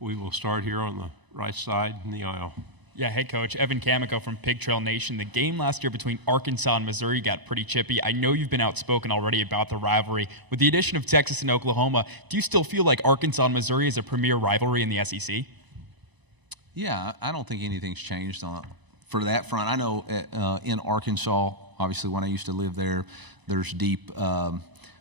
We will start here on the right side in the aisle. Yeah, hey, Coach. Evan Kamico from Pig Trail Nation. The game last year between Arkansas and Missouri got pretty chippy. I know you've been outspoken already about the rivalry. With the addition of Texas and Oklahoma, do you still feel like Arkansas and Missouri is a premier rivalry in the SEC? Yeah, I don't think anything's changed for that front. I know in Arkansas, obviously when I used to live there, there's deep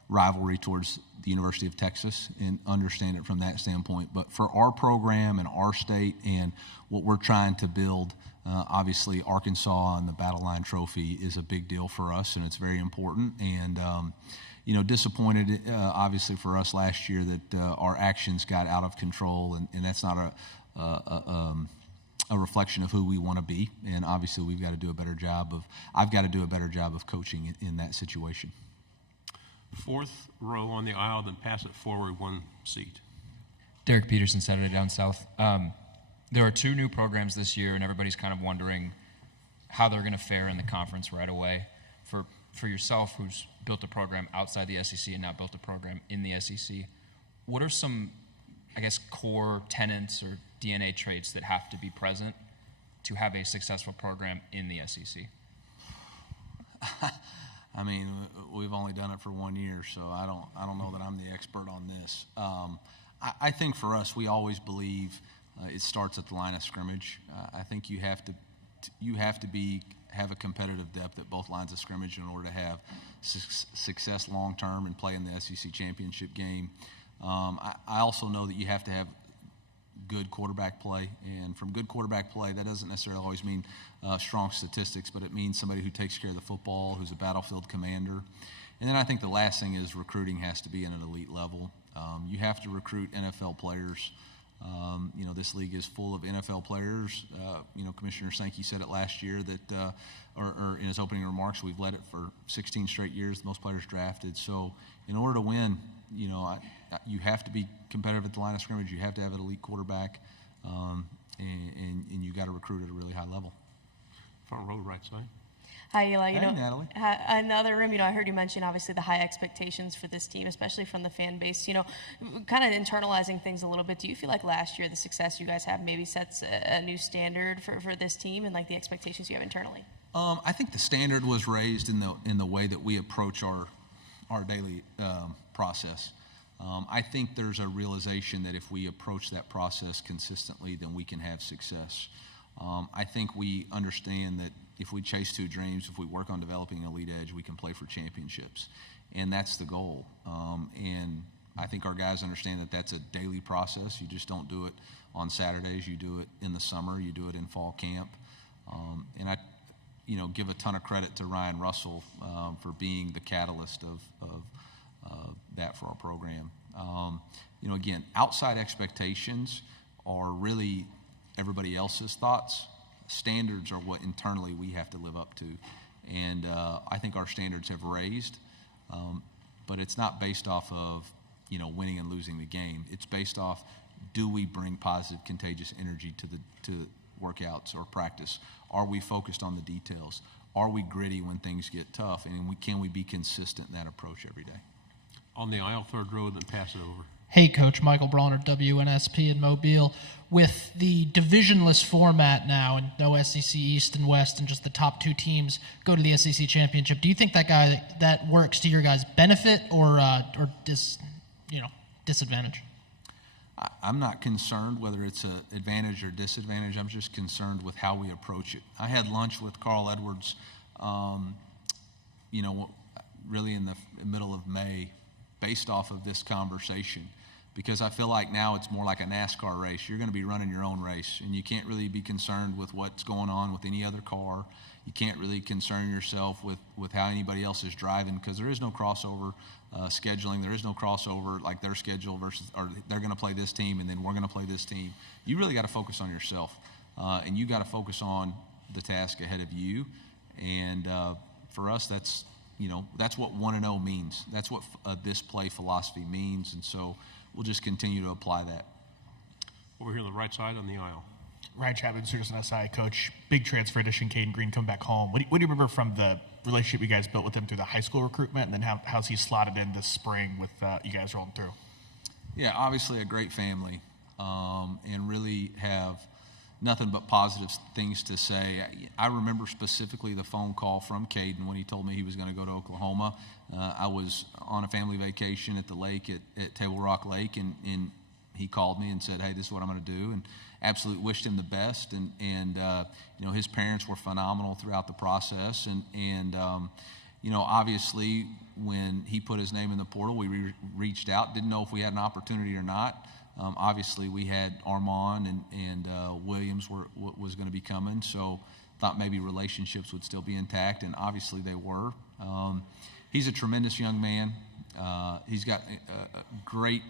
rivalry towards the University of Texas, and understand it from that standpoint. But for our program and our state and what we're trying to build, obviously Arkansas and the Battle Line Trophy is a big deal for us, and it's very important. And disappointed obviously for us last year that our actions got out of control, and that's not a reflection of who we want to be. And obviously I've got to do a better job of coaching in that situation. Fourth row on the aisle, then pass it forward one seat. Derek Peterson, Saturday Down South. There are 2 new programs this year, and everybody's kind of wondering how they're going to fare in the conference right away. For yourself, who's built a program outside the SEC and now built a program in the SEC, what are some, I guess, core tenets or DNA traits that have to be present to have a successful program in the SEC? I mean, we've only done it for 1 year, so I don't know that I'm the expert on this. I think for us, we always believe it starts at the line of scrimmage. I think you have to have a competitive depth at both lines of scrimmage in order to have success long term and play in the SEC championship game. I also know that you have to have good quarterback play, and from good quarterback play, that doesn't necessarily always mean strong statistics, but it means somebody who takes care of the football, who's a battlefield commander. And then I think the last thing is recruiting has to be at an elite level. You have to recruit NFL players. This league is full of NFL players. Commissioner Sankey said it last year that, or in his opening remarks, we've led it for 16 straight years, the most players drafted. So in order to win, you have to be competitive at the line of scrimmage. You have to have an elite quarterback, and you got to recruit at a really high level. Front row, right side. Hi, Eli. Hey, Natalie. In the other room, I heard you mention obviously the high expectations for this team, especially from the fan base. Kind of internalizing things a little bit. Do you feel like last year the success you guys have maybe sets a new standard for this team and like the expectations you have internally? I think the standard was raised in the way that we approach our daily process. I think there's a realization that if we approach that process consistently, then we can have success. I think we understand that if we chase 2 dreams, if we work on developing an elite edge, we can play for championships. And that's the goal. And I think our guys understand that that's a daily process. You just don't do it on Saturdays. You do it in the summer. You do it in fall camp. And I give a ton of credit to Ryan Russell for being the catalyst of that for our program. Again, outside expectations are really everybody else's thoughts. Standards are what internally we have to live up to. And I think our standards have raised, but it's not based off of, winning and losing the game. It's based off, do we bring positive, contagious energy to workouts or practice? Are we focused on the details? Are we gritty when things get tough? And can we be consistent in that approach every day? On the aisle, third row, then pass it over. Hey, Coach. Michael Bronner, WNSP in Mobile. With the divisionless format now and no SEC East and West and just the top 2 teams go to the SEC championship, do you think that works to your guys' benefit or disadvantage? I'm not concerned whether it's an advantage or disadvantage. I'm just concerned with how we approach it. I had lunch with Carl Edwards, really in the middle of May, based off of this conversation, because I feel like now it's more like a NASCAR race. You're going to be running your own race, and you can't really be concerned with what's going on with any other car. You can't really concern yourself with how anybody else is driving, because there is no crossover scheduling. There is no crossover like their schedule versus, or they're going to play this team and then we're going to play this team. You really got to focus on yourself, and you got to focus on the task ahead of you. And for us, that's what 1-0 means. That's what this play philosophy means, and so we'll just continue to apply that. Over here on the right side on the aisle. Ryan Chapman, Susan SI coach. Big transfer addition, Caden Green coming back home. What do you remember from the relationship you guys built with him through the high school recruitment, and then how's he slotted in this spring with you guys rolling through? Yeah, obviously a great family. and really have nothing but positive things to say. I remember specifically the phone call from Caden when he told me he was going to go to Oklahoma. I was on a family vacation at the lake at Table Rock Lake, and he called me and said, "Hey, this is what I'm going to do," and absolutely wished him the best. And you know, his parents were phenomenal throughout the process, and you know, obviously when he put his name in the portal, we reached out, didn't know if we had an opportunity or not. Obviously, we had Armand and Williams was going to be coming, so thought maybe relationships would still be intact, and obviously they were. He's a tremendous young man. He's got a great,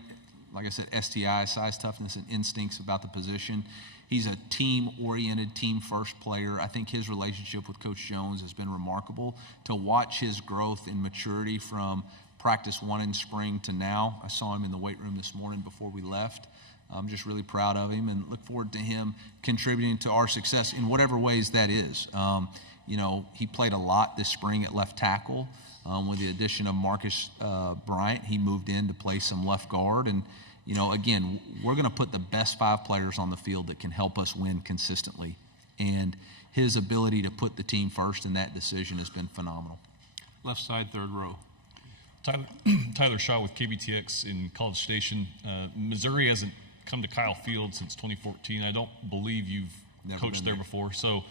like I said, STI, size, toughness, and instincts about the position. He's a team-oriented, team-first player. I think his relationship with Coach Jones has been remarkable. To watch his growth and maturity from practice one in spring to now. I saw him in the weight room this morning before we left. I'm just really proud of him and look forward to him contributing to our success in whatever ways that is. You know, he played a lot this spring at left tackle. With the addition of Marcus Bryant, he moved in to play some left guard. And, you know, again, we're going to put the best 5 players on the field that can help us win consistently. And his ability to put the team first in that decision has been phenomenal. Left side, third row. Tyler Shaw with KBTX in College Station. Missouri hasn't come to Kyle Field since 2014. I don't believe you've coached there before. So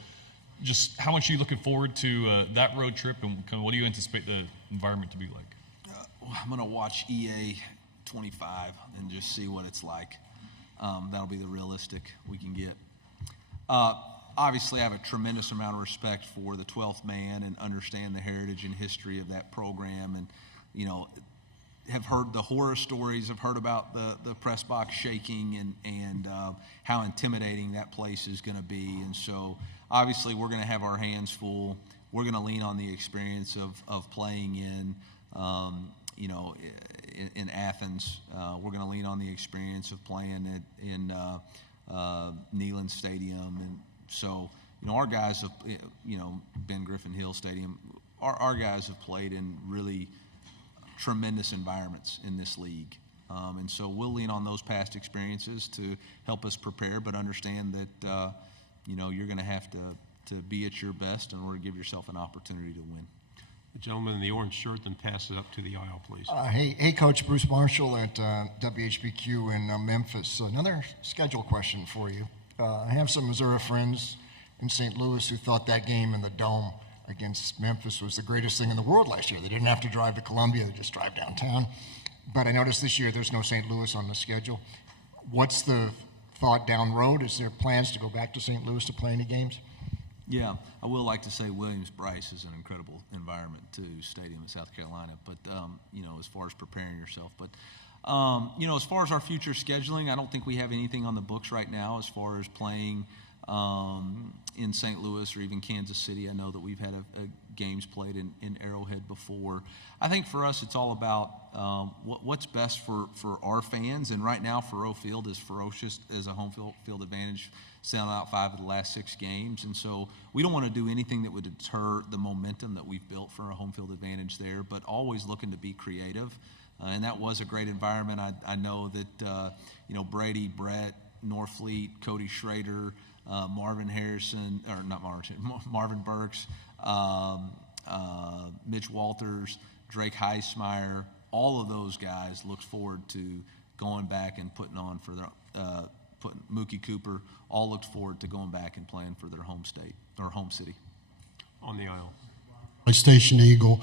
just how much are you looking forward to that road trip, and kind of what do you anticipate the environment to be like? I'm going to watch EA 25 and just see what it's like. That'll be the realistic we can get. Obviously, I have a tremendous amount of respect for the 12th man and understand the heritage and history of that program, and you know, have heard the horror stories, have heard about the press box shaking and how intimidating that place is going to be. And so obviously we're going to have our hands full. We're going to lean on the experience of playing in, you know, in Athens. We're going to lean on the experience of playing in Neyland Stadium. And so, you know, our guys have, you know, Ben Griffin Hill Stadium, our guys have played in really tremendous environments in this league. And so we'll lean on those past experiences to help us prepare, but understand that, you know, you're going to have to be at your best in order to give yourself an opportunity to win. The gentleman in the orange shirt, then pass it up to the aisle, please. Hey, Coach, Bruce Marshall at WHBQ in Memphis. Another schedule question for you. I have some Missouri friends in St. Louis who thought that game in the Dome against Memphis was the greatest thing in the world last year. They didn't have to drive to Columbia, they just drive downtown. But I noticed this year there's no St. Louis on the schedule. What's the thought down the road? Is there plans to go back to St. Louis to play any games? Yeah, I will like to say Williams-Brice is an incredible environment too, stadium in South Carolina. But, you know, as far as preparing yourself. But, you know, as far as our future scheduling, I don't think we have anything on the books right now as far as playing in St. Louis or even Kansas City. I know that we've had games played in Arrowhead before. I think for us it's all about what's best for our fans, and right now Faurot Field is ferocious as a home field advantage, selling out 5 of the last 6 games, and so we don't want to do anything that would deter the momentum that we've built for a home field advantage there, but always looking to be creative. And that was a great environment. I know that you know, Brady, Brett, Norfleet, Cody Schrader, Marvin Harrison, or not Marvin, Marvin Burks, Mitch Walters, Drake Heismeyer, all of those guys look forward to going back and putting on for their, Mookie Cooper, all looked forward to going back and playing for their home state or home city. On the aisle. Station Eagle.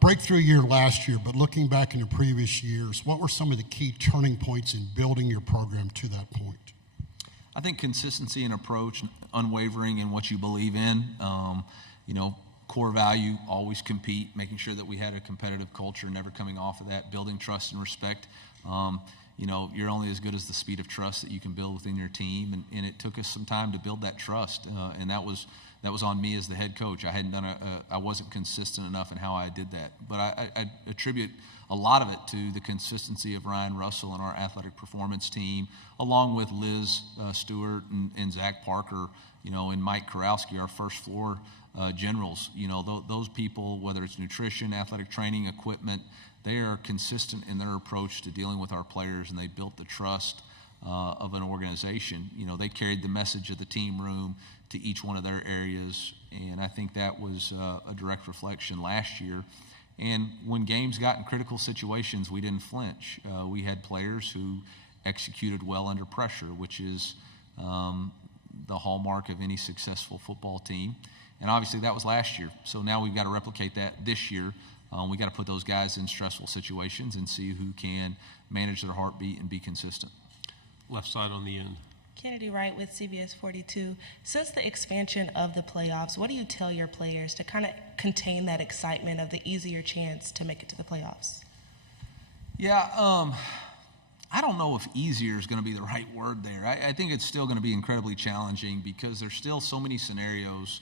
Breakthrough year last year, but looking back into previous years, what were some of the key turning points in building your program to that point? I think consistency in approach, unwavering in what you believe in. You know, core value, always compete, making sure that we had a competitive culture, never coming off of that, building trust and respect. You know, you're only as good as the speed of trust that you can build within your team, and it took us some time to build that trust, and that was on me as the head coach. I hadn't done I wasn't consistent enough in how I did that, but I attribute a lot of it to the consistency of Ryan Russell and our athletic performance team, along with Liz Stewart and Zach Parker, you know, and Mike Korowski, our first floor generals. You know, those people, whether it's nutrition, athletic training, equipment, they are consistent in their approach to dealing with our players, and they built the trust of an organization. You know, they carried the message of the team room to each one of their areas, and I think that was a direct reflection last year. And when games got in critical situations, we didn't flinch. We had players who executed well under pressure, which is the hallmark of any successful football team. And obviously that was last year. So now we've got to replicate that this year. We got to put those guys in stressful situations and see who can manage their heartbeat and be consistent. Left side on the end. Kennedy Wright with CBS 42. Since the expansion of the playoffs, what do you tell your players to kind of contain that excitement of the easier chance to make it to the playoffs? Yeah, I don't know if easier is going to be the right word there. I think it's still going to be incredibly challenging because there's still so many scenarios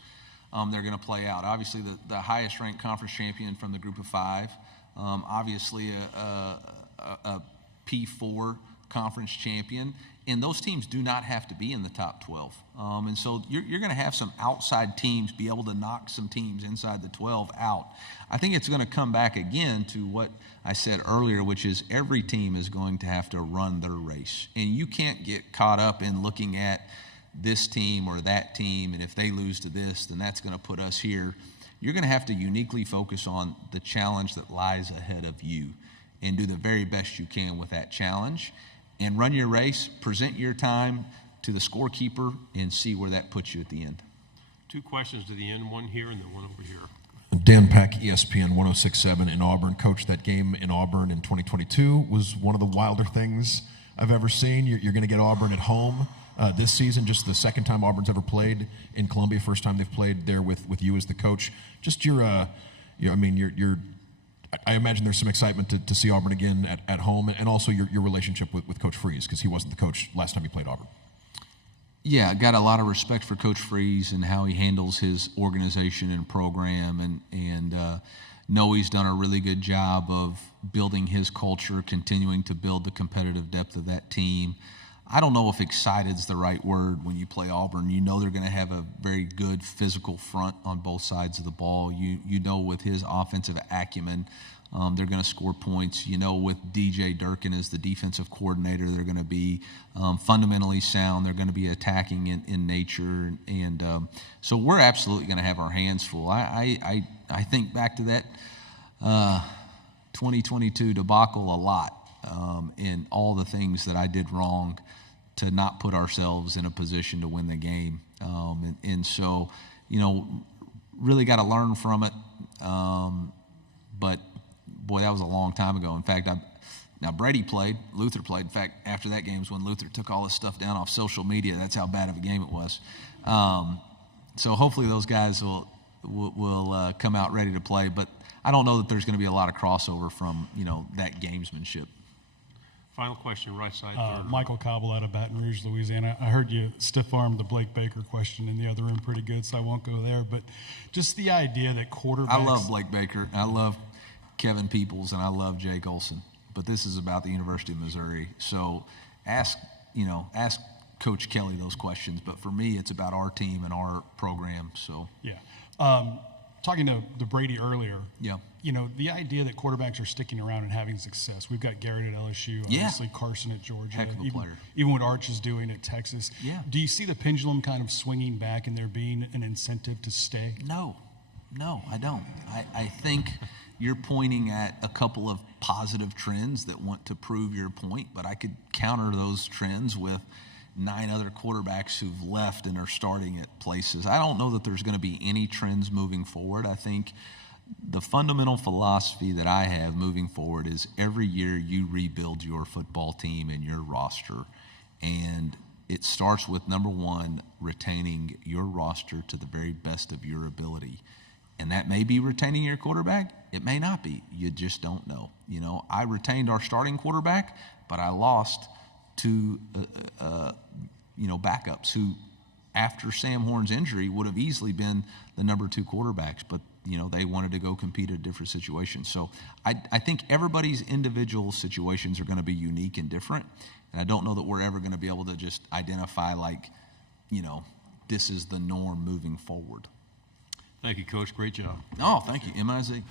they're going to play out. Obviously, the highest ranked conference champion from the group of five, obviously a P4 conference champion, and those teams do not have to be in the top 12. And so you're going to have some outside teams be able to knock some teams inside the 12 out. I think it's going to come back again to what I said earlier, which is every team is going to have to run their race. And you can't get caught up in looking at this team or that team, and if they lose to this, then that's going to put us here. You're going to have to uniquely focus on the challenge that lies ahead of you and do the very best you can with that challenge. And run your race, present your time to the scorekeeper, and see where that puts you at the end. Two questions to the end, one here and then one over here. Dan Peck, ESPN 106.7 in Auburn, coached that game in Auburn in 2022. Was one of the wilder things I've ever seen. You're going to get Auburn at home this season, just the second time Auburn's ever played in Columbia, first time they've played there with you as the coach. Just I imagine there's some excitement to see Auburn again at home, and also your relationship with Coach Freeze, because he wasn't the coach last time you played Auburn. Yeah, I got a lot of respect for Coach Freeze and how he handles his organization and program, and know he's done a really good job of building his culture, continuing to build the competitive depth of that team. I don't know if excited is the right word when you play Auburn. You know they're going to have a very good physical front on both sides of the ball. You know with his offensive acumen, they're going to score points. You know with DJ Durkin as the defensive coordinator, they're going to be fundamentally sound. They're going to be attacking in nature. And so we're absolutely going to have our hands full. I think back to that 2022 debacle a lot. In all the things that I did wrong to not put ourselves in a position to win the game. And so, really got to learn from it. But, boy, that was a long time ago. In fact, now Brady played, Luther played. In fact, after that game was when Luther took all this stuff down off social media. That's how bad of a game it was. So hopefully those guys will come out ready to play. But I don't know that there's going to be a lot of crossover from, that gamesmanship. Final question, right side. Third. Michael Cobble out of Baton Rouge, Louisiana. I heard you stiff-armed the Blake Baker question in the other room pretty good, so I won't go there. But just the idea that quarterbacks... I love Blake Baker. I love Kevin Peoples, and I love Jake Olson. But this is about the University of Missouri. So ask Coach Kelly those questions. But for me, it's about our team and our program. So yeah. Talking to Brady earlier, yeah. The idea that quarterbacks are sticking around and having success. We've got Garrett at LSU, obviously Carson at Georgia, Heck of a player. Even what Arch is doing at Texas. Yeah. Do you see the pendulum kind of swinging back and there being an incentive to stay? No, I don't. I think you're pointing at a couple of positive trends that want to prove your point, but I could counter those trends with 9 other quarterbacks who've left and are starting at places. I don't know that there's going to be any trends moving forward. I think the fundamental philosophy that I have moving forward is every year you rebuild your football team and your roster. And it starts with, number one, retaining your roster to the very best of your ability. And that may be retaining your quarterback. It may not be. You just don't know. I retained our starting quarterback, but I lost to backups who, after Sam Horn's injury, would have easily been the number 2 quarterbacks, but they wanted to go compete at different situations. So I think everybody's individual situations are going to be unique and different, and I don't know that we're ever going to be able to just identify this is the norm moving forward. Thank you, Coach. Great job. Oh, thank you, MIZ.